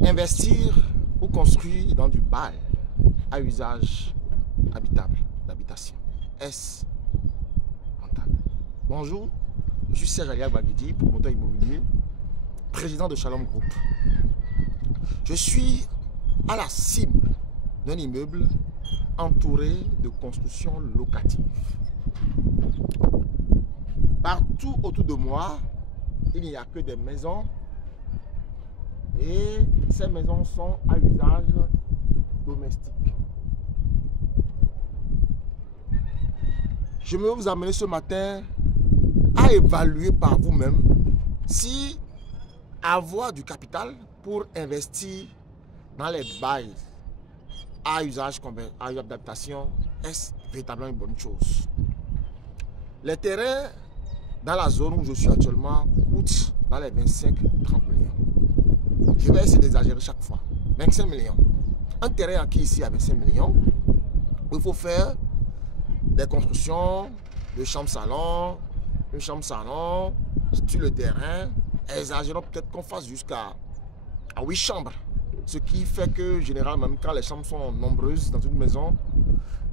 Investir ou construire dans du bail à usage habitable, d'habitation. Est-ce rentable? Bonjour, je suis Serge Aliak Baguedi, promoteur immobilier, président de Shalom Group. Je suis à la cime d'un immeuble entouré de constructions locatives. Partout autour de moi, il n'y a que des maisons et ces maisons sont à usage domestique. Je vais vous amener ce matin à évaluer par vous-même si avoir du capital pour investir dans les bails à usage d'habitation est véritablement une bonne chose. Les terrains dans la zone où je suis actuellement coûtent dans les 25-30 millions. Je vais essayer d'exagérer chaque fois. 25 millions. Un terrain acquis ici à 25 millions, il faut faire des constructions de chambres-salon, une chambre-salon sur le terrain. Exagérons peut-être qu'on fasse jusqu'à 8 chambres. Ce qui fait que, généralement, même quand les chambres sont nombreuses dans une maison,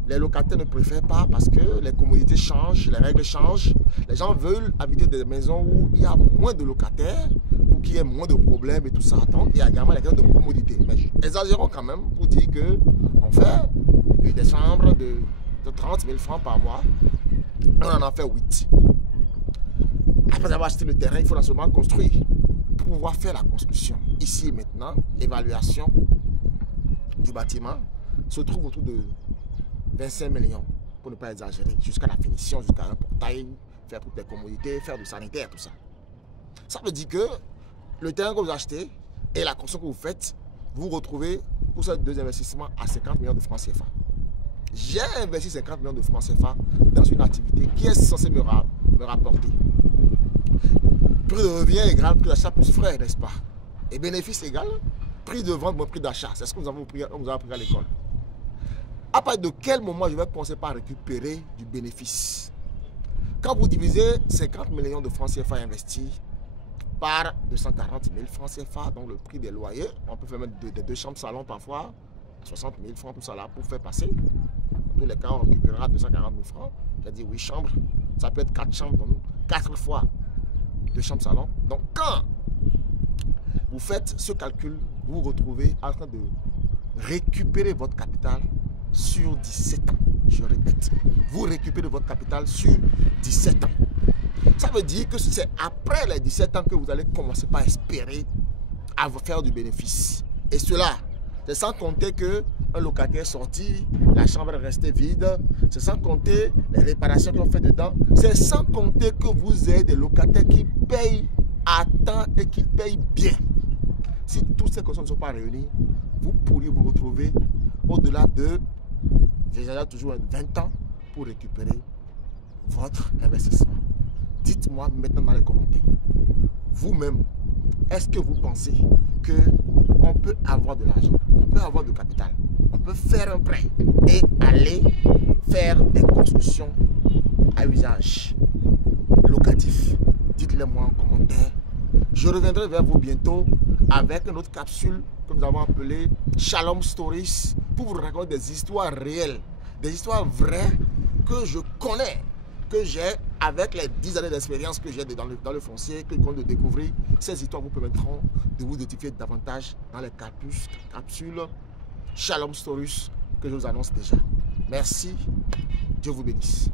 les locataires ne préfèrent pas parce que les commodités changent, les règles changent. Les gens veulent habiter des maisons où il y a moins de locataires pour qu'il y ait moins de problèmes et tout ça. Donc, il y a également les questions de commodité. Mais exagérons quand même pour dire qu'on fait des chambres de 30 000 francs par mois. On en a fait 8. Après avoir acheté le terrain, il faut seulement construire. Pour pouvoir faire la construction, ici et maintenant, évaluation du bâtiment se trouve autour de 25 millions, pour ne pas exagérer, jusqu'à la finition, jusqu'à un portail, faire toutes les commodités, faire du sanitaire, tout ça. Ça veut dire que le terrain que vous achetez et la construction que vous faites, vous retrouvez pour ces deux investissements à 50 millions de francs CFA. J'ai investi 50 millions de francs CFA dans une activité qui est censée me rapporter. Prix de revient égal, prix d'achat plus frais, n'est-ce pas? Et bénéfice égal, prix de vente moins prix d'achat. C'est ce que nous avons appris à l'école. À partir de quel moment je vais commencer par récupérer du bénéfice? Quand vous divisez 50 millions de francs CFA investis par 240 000 francs CFA, donc le prix des loyers, on peut faire mettre des deux chambres salon parfois, 60 000 francs, tout ça là, pour faire passer. Dans tous les cas, on récupérera 240 000 francs. J'ai dit 8 chambres, ça peut être 4 chambres, donc 4 fois 2 chambres salon. Donc quand vous faites ce calcul, vous vous retrouvez en train de récupérer votre capital sur 17 ans. Je répète, vous récupérez votre capital sur 17 ans. Ça veut dire que c'est après les 17 ans que vous allez commencer par espérer à vous faire du bénéfice. Et cela, c'est sans compter que un locataire est sorti, la chambre est restée vide, c'est sans compter les réparations qu'on fait dedans, c'est sans compter que vous avez des locataires qui payent à temps et qui payent bien. Si toutes ces conditions ne sont pas réunies, vous pourriez vous retrouver au-delà de, déjà toujours 20 ans pour récupérer votre investissement. Dites-moi maintenant dans les commentaires, vous-même, est-ce que vous pensez qu'on peut avoir de l'argent, on peut avoir du capital, on peut faire un prêt et aller faire des constructions à usage locatif? Dites-le moi en commentaire. Je reviendrai vers vous bientôt avec une autre capsule que nous avons appelée Shalom Stories pour vous raconter des histoires réelles, des histoires vraies que je connais, que j'ai avec les 10 années d'expérience que j'ai dans le foncier, que je compte de découvrir. Ces histoires vous permettront de vous notifier davantage dans les capsules Shalom Stories que je vous annonce déjà. Merci, Dieu vous bénisse.